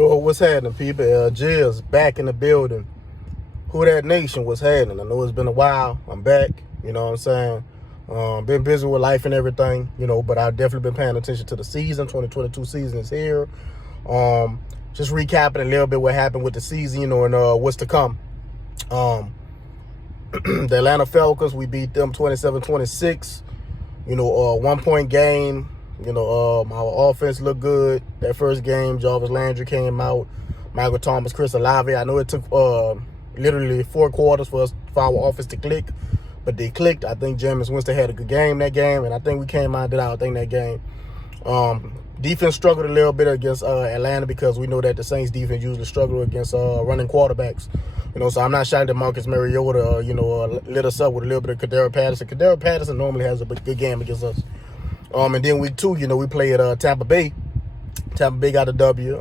Oh, what's happening, people? Jill's back in the building. WhoDat Nation, what's happening? I know it's been a while. I'm back. You know what I'm saying? Been busy with life and everything, but I've definitely been paying attention to the season. 2022 season is here. Just recapping a little bit what happened with the season, and what's to come. The Atlanta Falcons, we beat them 27-26. 1-point game. Our offense looked good. That first game, Jarvis Landry came out. Michael Thomas, Chris Olave. I know it took literally 4 quarters for our offense to click, but they clicked. I think Jameis Winston had a good game that game, and I think we came out and did our thing that game. Defense struggled a little bit against Atlanta because we know that the Saints defense usually struggle against running quarterbacks. So I'm not shocked that Marcus Mariota, lit us up with a little bit of Kadarius Patterson. Kadarius Patterson normally has a good game against us. And then week 2, we played Tampa Bay. Tampa Bay got a W.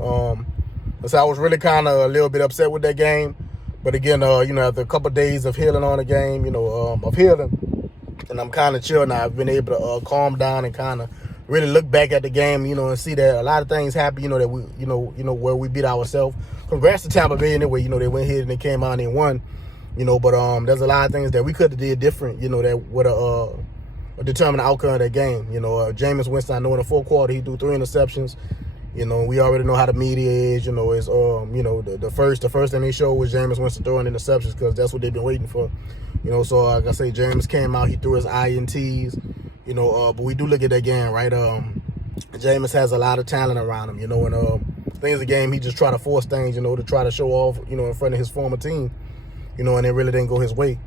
So I was really kind of a little bit upset with that game. But again, after a couple of days of healing on the game, of healing, and I'm kind of chill now. I've been able to calm down and kind of really look back at the game, and see that a lot of things happen, that we, where we beat ourselves. Congrats to Tampa Bay anyway. They went ahead and they came out and they won, but there's a lot of things that we could have did different, that would have determined the outcome of that game. Jameis Winston, I know in the fourth quarter he threw 3 interceptions. We already know how the media is. It's the first thing they showed was Jameis Winston throwing interceptions because that's what they've been waiting for. So like I say, Jameis came out, he threw his INTs. But we do look at that game, right? Jameis has a lot of talent around him, and things the game he just try to force things, to try to show off, in front of his former team, and it really didn't go his way.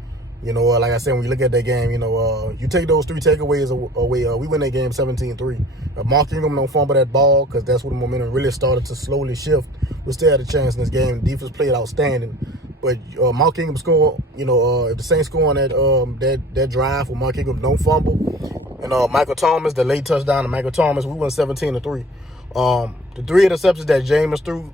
Like I said, when you look at that game, you take those 3 takeaways away, we win that game 17-3. Mark Ingram don't fumble that ball because that's when the momentum really started to slowly shift. We still had a chance in this game. The defense played outstanding. But Mark Ingram scored, if the Saints score on that drive where Mark Ingram don't fumble, and Michael Thomas, the late touchdown to Michael Thomas, we won 17-3. The 3 interceptions that Jameis threw,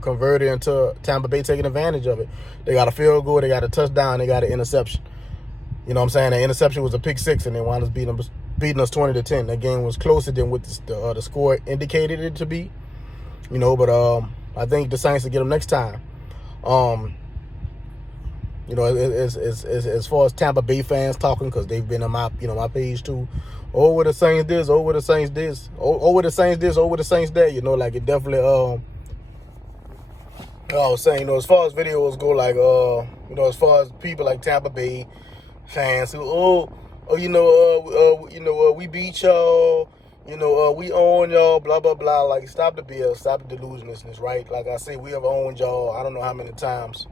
converted into Tampa Bay taking advantage of it. They got a field goal, they got a touchdown, they got an interception. The interception was a pick 6, and they wound up beating us 20-10. That game was closer than what the score indicated it to be. But I think the Saints will get them next time. As far as Tampa Bay fans talking, because they've been on my page too. Oh, what the Saints this, oh, what the Saints this, oh, what the Saints this, oh, what the Saints that. It definitely I was saying, as far as videos go, like, as far as people like Tampa Bay fans who, we beat y'all, we own y'all, blah, blah, blah. Like, stop the BS, stop the delusionlessness, right? Like I say, we have owned y'all, I don't know how many times.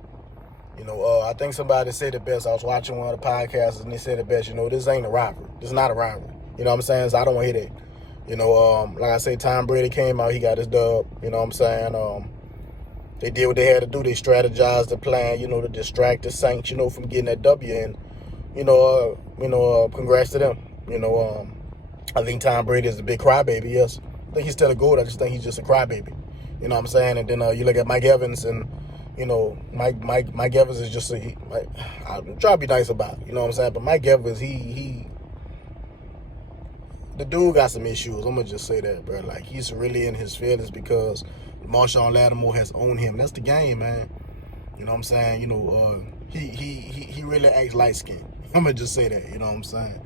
I think somebody said it best. I was watching one of the podcasts, and they said it best, this ain't a rivalry. This is not a rivalry. You know what I'm saying? So I don't want to hear that. Like I say, Tom Brady came out, he got his dub. You know what I'm saying? They did what they had to do. They strategized the plan, to distract the Saints, from getting that W. And, congrats to them. I think Tom Brady is a big crybaby, yes. I think he's still a GOAT. I just think he's just a crybaby. You know what I'm saying? And then you look at Mike Evans, and, Mike Evans is just I'm trying to be nice about it, you know what I'm saying? But Mike Evans, the dude got some issues. I'm gonna just say that, bro. Like, he's really in his feelings because Marshawn Lattimore has owned him. That's the game, man. You know what I'm saying? He really acts light skinned. I'm gonna just say that. You know what I'm saying?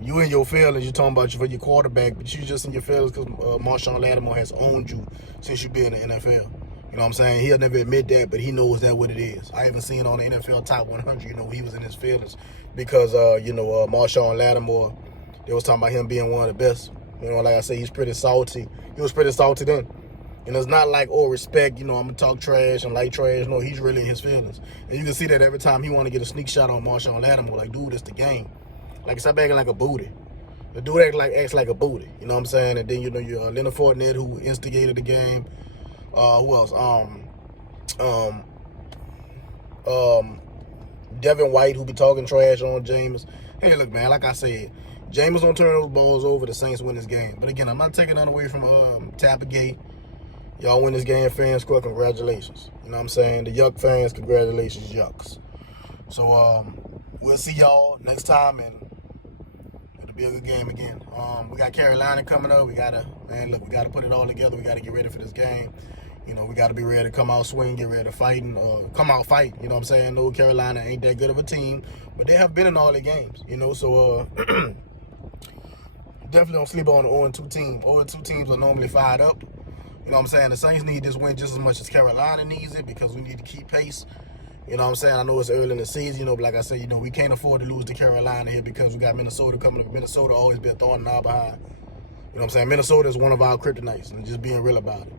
You in your feelings, you're talking about you for your quarterback, but you just in your feelings because Marshawn Lattimore has owned you since you've been in the NFL. You know what I'm saying? He'll never admit that, but he knows that what it is. I haven't seen on the NFL Top 100, he was in his feelings because, Marshawn Lattimore, they was talking about him being one of the best. Like I say, he's pretty salty. He was pretty salty then. And it's not like, respect, I'm going to talk trash and like trash. No, he's really in his feelings. And you can see that every time he want to get a sneak shot on Marshawn Lattimore. Like, dude, it's the game. Like, stop acting like a booty. The dude acts like a booty. You know what I'm saying? And then, you Leonard Fournette, who instigated the game. Who else? Devin White, who be talking trash on Jameis. Hey, look, man, like I said, Jameis don't turn those balls over, the Saints win this game. But again, I'm not taking none away from Tampa Gate. Y'all win this game, fans. Score, congratulations. You know what I'm saying? The Yuck fans, congratulations, Yucks. So we'll see y'all next time, and it'll be Be a good game again. We got Carolina coming up. We gotta put it all together. We gotta get ready for this game. You know, we gotta be ready to come out swing, get ready to fight, and come out fight. You know what I'm saying? No, Carolina ain't that good of a team, but they have been in all their games. You know, so definitely don't sleep on the 0-2 team. 0-2 teams are normally fired up. You know what I'm saying? The Saints need this win just as much as Carolina needs it because we need to keep pace. You know what I'm saying? I know it's early in the season, you know, but like I said, you know, we can't afford to lose to Carolina here because we got Minnesota coming up. Minnesota always been throwing an hour behind. You know what I'm saying? Minnesota is one of our kryptonites, and just being real about it.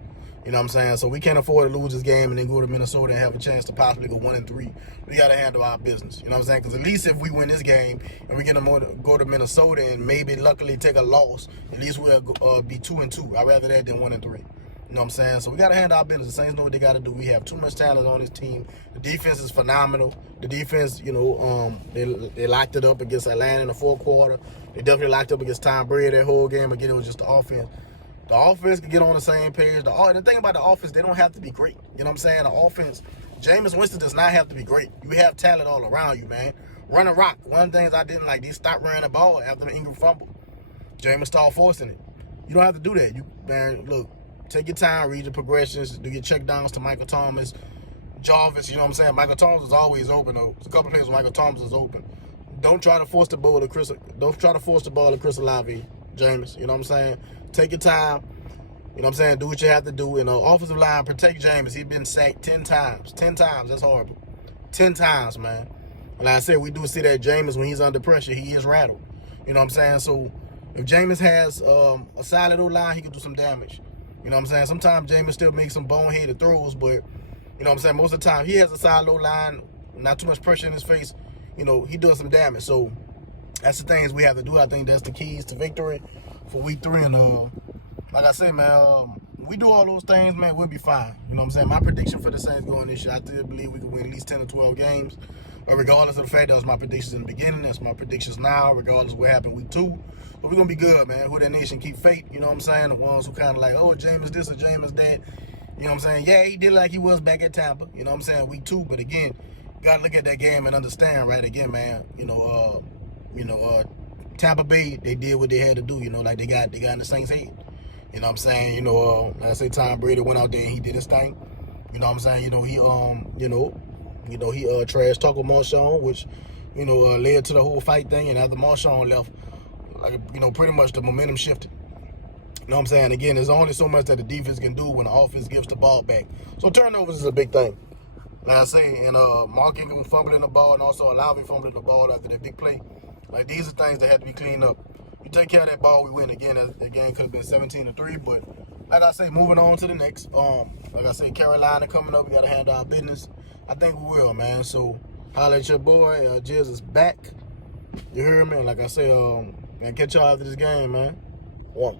You know what I'm saying? So we can't afford to lose this game and then go to Minnesota and have a chance to possibly go 1-3. We got to handle our business. You know what I'm saying? Because at least if we win this game and we get to go to Minnesota and maybe luckily take a loss, at least we'll be 2-2. I'd rather that than 1-3. You know what I'm saying? So we got to handle our business. The Saints know what they got to do. We have too much talent on this team. The defense is phenomenal. The defense, you know, they locked it up against Atlanta in the fourth quarter. They definitely locked up against Tom Brady that whole game. Again, it was just the offense. The offense can get on the same page. The thing about the offense, they don't have to be great. You know what I'm saying? The offense, Jameis Winston does not have to be great. You have talent all around you, man. Run and rock. One of the things I didn't like, they stopped running the ball after the Ingram fumble. Jameis started forcing it. You don't have to do that. Man, look. Take your time, read your progressions, do your check downs to Michael Thomas, Jarvis, you know what I'm saying? Michael Thomas is always open, though. There's a couple of places where Michael Thomas is open. Don't try to force the ball to Chris Olave, Jameis, you know what I'm saying? Take your time, you know what I'm saying? Do what you have to do. And offensive line, protect Jameis. He's been sacked 10 times. 10 times, that's horrible. 10 times, man. And like I said, we do see that Jameis, when he's under pressure, he is rattled. You know what I'm saying? So if Jameis has a solid O-line, he can do some damage. You know what I'm saying? Sometimes Jameis still makes some boneheaded throws, but, you know what I'm saying, most of the time he has a solid low line, not too much pressure in his face. You know, he does some damage. So that's the things we have to do. I think that's the keys to victory for week 3. And like I said, man, we do all those things, man, we'll be fine. You know what I'm saying? My prediction for the Saints going this year, I still believe we can win at least 10 or 12 games. Regardless of the fact that was my predictions in the beginning, that's my predictions now, regardless of what happened week 2. But we're going to be good, man. WhoDat Nation, keep faith, you know what I'm saying? The ones who kind of like, oh, Jameis this or Jameis that. You know what I'm saying? Yeah, he did like he was back at Tampa, you know what I'm saying, week 2. But again, got to look at that game and understand, right? Again, man, Tampa Bay, they did what they had to do, you know, like they got in the Saints' head. You know what I'm saying? You know, like I say, Tom Brady went out there and he did his thing. You know what I'm saying? You know, he trash talked with Marshawn, which, you know, led to the whole fight thing. And after Marshawn left, like, you know, pretty much the momentum shifted. You know what I'm saying? Again, there's only so much that the defense can do when the offense gives the ball back. So turnovers is a big thing. Like I say, and Mark Ingram fumbling the ball and also Olave fumbling the ball after that big play. Like, these are things that have to be cleaned up. You take care of that ball, we win. Again, that game could have been 17-3, but like I say, moving on to the next. Like I say, Carolina coming up. We got to handle our business. I think we will, man. So, holla at your boy. Jizz is back. You hear me? Like I say, man, catch y'all after this game, man. One.